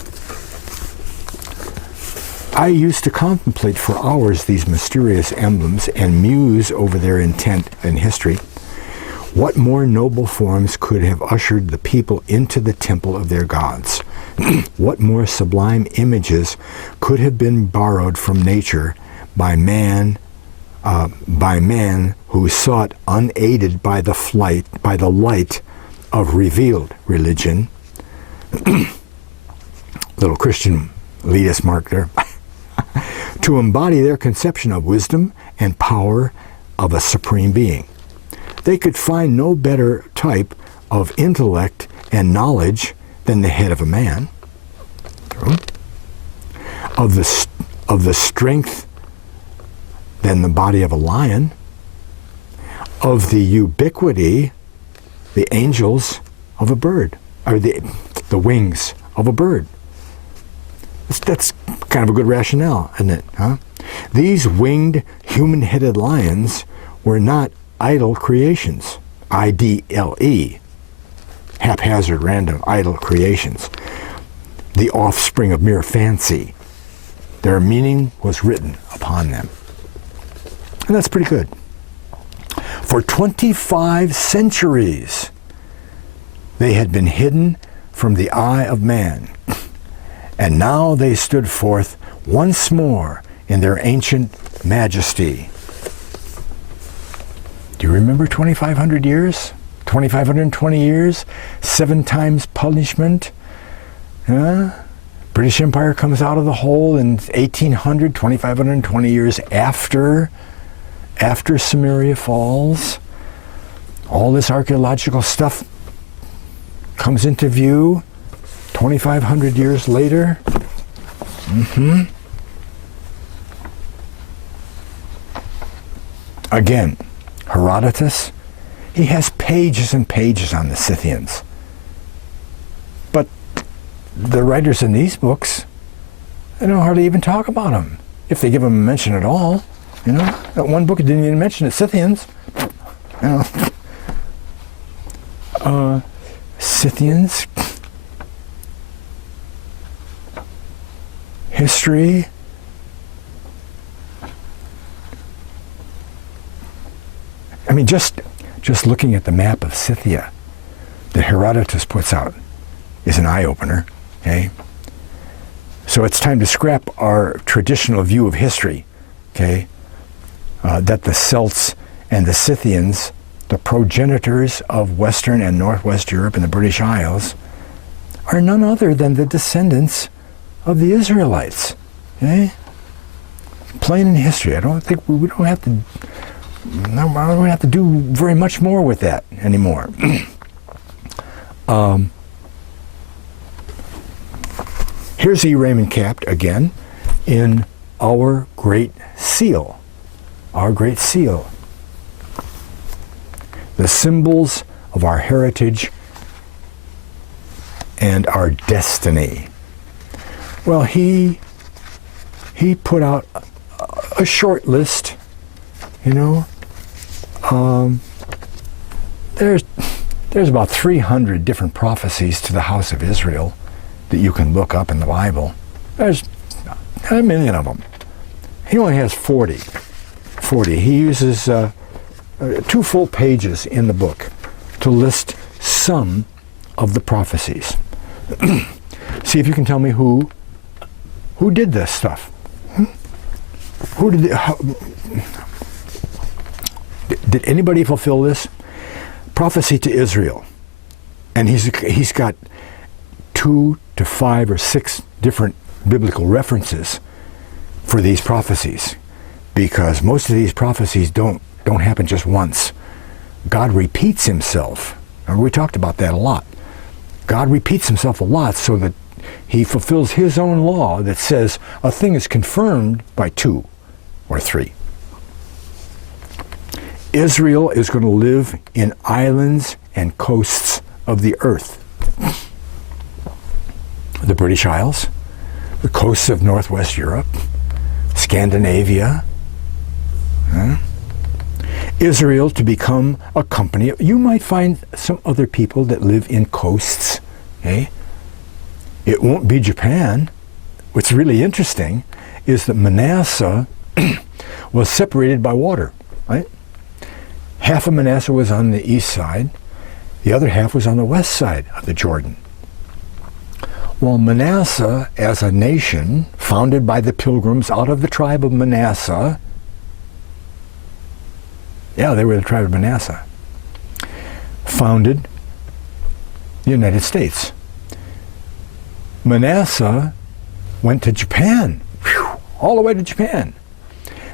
I used to contemplate for hours these mysterious emblems and muse over their intent and history. What more noble forms could have ushered the people into the temple of their gods? What more sublime images could have been borrowed from nature by man who sought, unaided by the light of revealed religion? Little Christian elitist mark there. To embody their conception of wisdom and power of a supreme being. They could find no better type of intellect and knowledge than the head of a man. True. Of the strength than the body of a lion. Of the ubiquity, the angels of a bird, or the wings of a bird. That's kind of a good rationale, isn't it? Huh? These winged, human-headed lions were not idle creations, I-D-L-E, haphazard, random, idle creations, the offspring of mere fancy. Their meaning was written upon them. And that's pretty good. For 25 centuries, they had been hidden from the eye of man, and now they stood forth once more in their ancient majesty. Do you remember 2,500 years? 2,520 years? 7 times punishment? British Empire comes out of the hole in 1800, 2,520 years after Samaria falls. All this archaeological stuff comes into view 2,500 years later. Again, Herodotus, he has pages and pages on the Scythians. But the writers in these books, they don't hardly even talk about them, if they give them a mention at all. You know, that one book didn't even mention the Scythians. You know, Scythians, history. I mean, just looking at the map of Scythia that Herodotus puts out is an eye-opener, okay? So it's time to scrap our traditional view of history, okay? That the Celts and the Scythians, the progenitors of Western and Northwest Europe and the British Isles, are none other than the descendants of the Israelites, okay? Plain in history. I don't think we don't have to. No, I don't have to do very much more with that anymore. Here's E. Raymond capped again in our Great Seal. Our Great Seal. The symbols of our heritage and our destiny. Well, he put out a short list, you know. There's about 300 different prophecies to the house of Israel that you can look up in the Bible. There's a million of them. He only has 40. He uses 2 full pages in the book to list some of the prophecies. See if you can tell me who did this stuff. Did anybody fulfill this? Prophecy to Israel. And he's got 2 to 5 or 6 different biblical references for these prophecies, because most of these prophecies don't happen just once. God repeats himself. And we talked about that a lot. God repeats himself a lot so that he fulfills his own law that says a thing is confirmed by 2 or 3. Israel is going to live in islands and coasts of the earth. The British Isles, the coasts of Northwest Europe, Scandinavia. Israel to become a company. You might find some other people that live in coasts. Okay? It won't be Japan. What's really interesting is that Manasseh was separated by water, right? Half of Manasseh was on the east side. The other half was on the west side of the Jordan. Well, Manasseh, as a nation, founded by the pilgrims out of the tribe of Manasseh, yeah, they were the tribe of Manasseh, founded the United States. Manasseh went to Japan, all the way to Japan.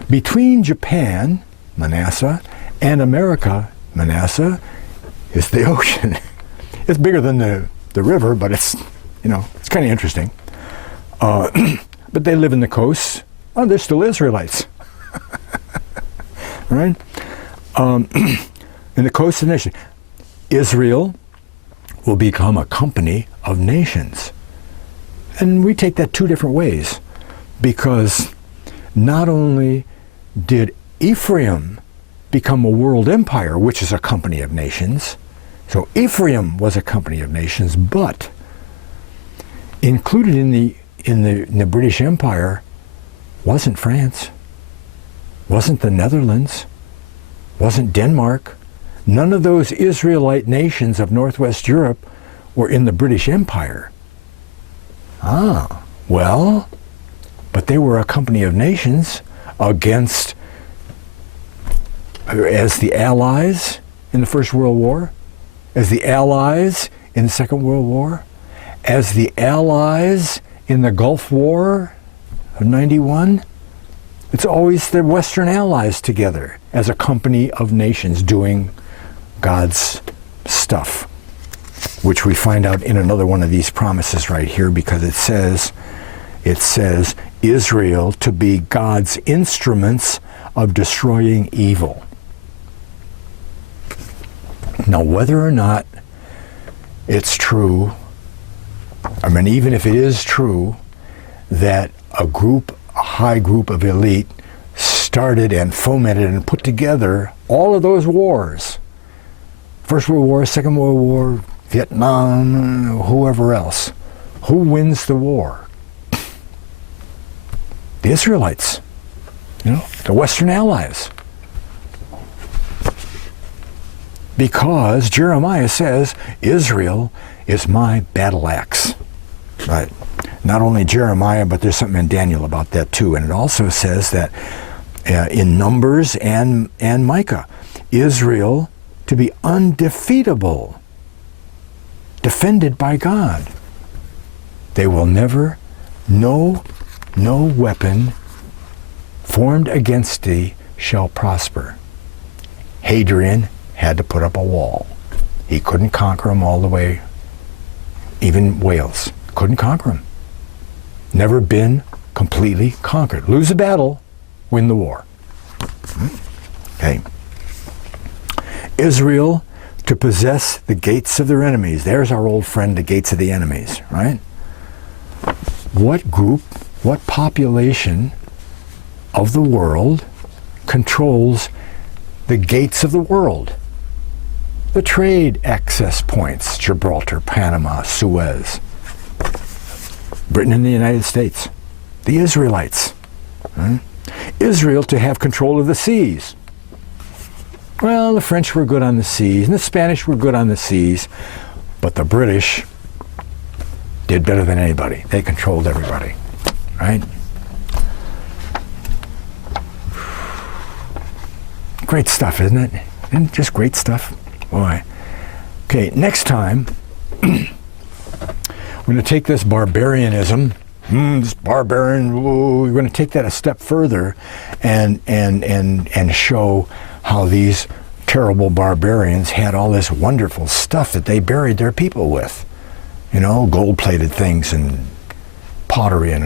Between Japan, Manasseh, and America, Manasseh, is the ocean. It's bigger than the river, but it's, you know, it's kind of interesting. But they live in the coasts. Oh, they're still Israelites. Right? In the coast of the nation. Israel will become a company of nations. And we take that 2 different ways, because not only did Ephraim become a world empire, which is a company of nations, so Ephraim was a company of nations, but included in the British Empire wasn't France, wasn't the Netherlands, wasn't Denmark. None of those Israelite nations of Northwest Europe were in the British Empire. Ah, well, but they were a company of nations against, as the Allies in the First World War, as the Allies in the Second World War, as the Allies in the Gulf War of 91. It's always the Western Allies together as a company of nations doing God's stuff, which we find out in another one of these promises right here, because it says Israel to be God's instruments of destroying evil. Now, whether or not it's true, I mean, even if it is true that a high group of elite started and fomented and put together all of those wars, First World War, Second World War, Vietnam, whoever else, who wins the war? The Israelites, the Western Allies. Because Jeremiah says, Israel is my battle axe. Right. Not only Jeremiah, but there's something in Daniel about that too. And it also says that in Numbers and Micah, Israel to be undefeatable, defended by God. They will never, no weapon formed against thee shall prosper. Hadrian had to put up a wall. He couldn't conquer them all the way, even Wales. Couldn't conquer them. Never been completely conquered. Lose a battle, win the war. Okay. Israel to possess the gates of their enemies. There's our old friend, the gates of the enemies, right? What group, what population of the world controls the gates of the world? The trade access points, Gibraltar, Panama, Suez. Britain and the United States. The Israelites. Right? Israel to have control of the seas. Well, the French were good on the seas, and the Spanish were good on the seas, but the British did better than anybody. They controlled everybody, right? Great stuff, isn't it? Isn't it just great stuff? Boy. Okay, next time, we're going to take this barbarianism, this barbarian, we're going to take that a step further and show how these terrible barbarians had all this wonderful stuff that they buried their people with. Gold-plated things and pottery and,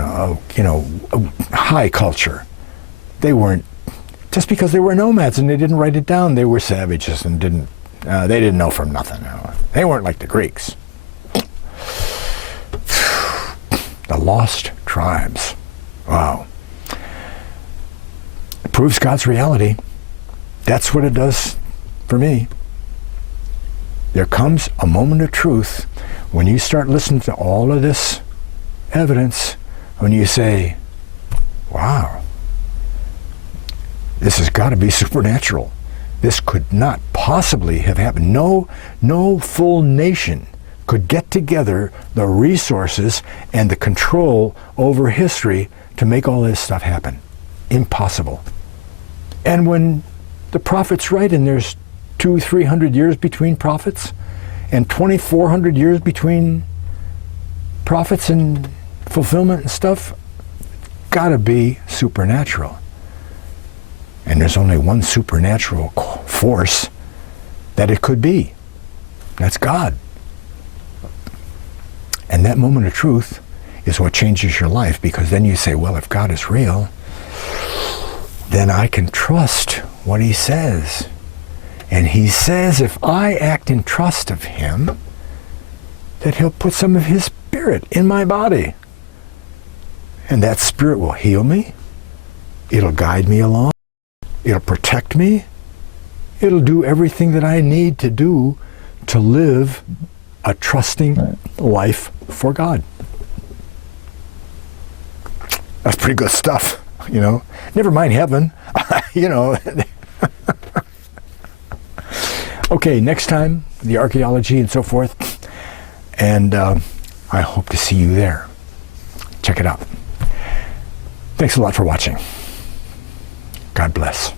high culture. They weren't, just because they were nomads and they didn't write it down, they were savages and they didn't know from nothing. They weren't like the Greeks. The lost tribes. Wow. It proves God's reality. That's what it does for me. There comes a moment of truth when you start listening to all of this evidence, when you say, wow, this has got to be supernatural. This could not possibly have happened. No full nation could get together the resources and the control over history to make all this stuff happen. Impossible. And when the prophets write, and there's 200-300 years between prophets, and 2,400 years between prophets and fulfillment and stuff, gotta be supernatural. And there's only one supernatural force that it could be. That's God. And that moment of truth is what changes your life, because then you say, well, if God is real, then I can trust what he says. And he says if I act in trust of him, that he'll put some of his spirit in my body. And that spirit will heal me. It'll guide me along. It'll protect me. It'll do everything that I need to do to live a trusting life for God. That's pretty good stuff, Never mind heaven, Okay, next time, the archaeology and so forth. And I hope to see you there. Check it out. Thanks a lot for watching. God bless.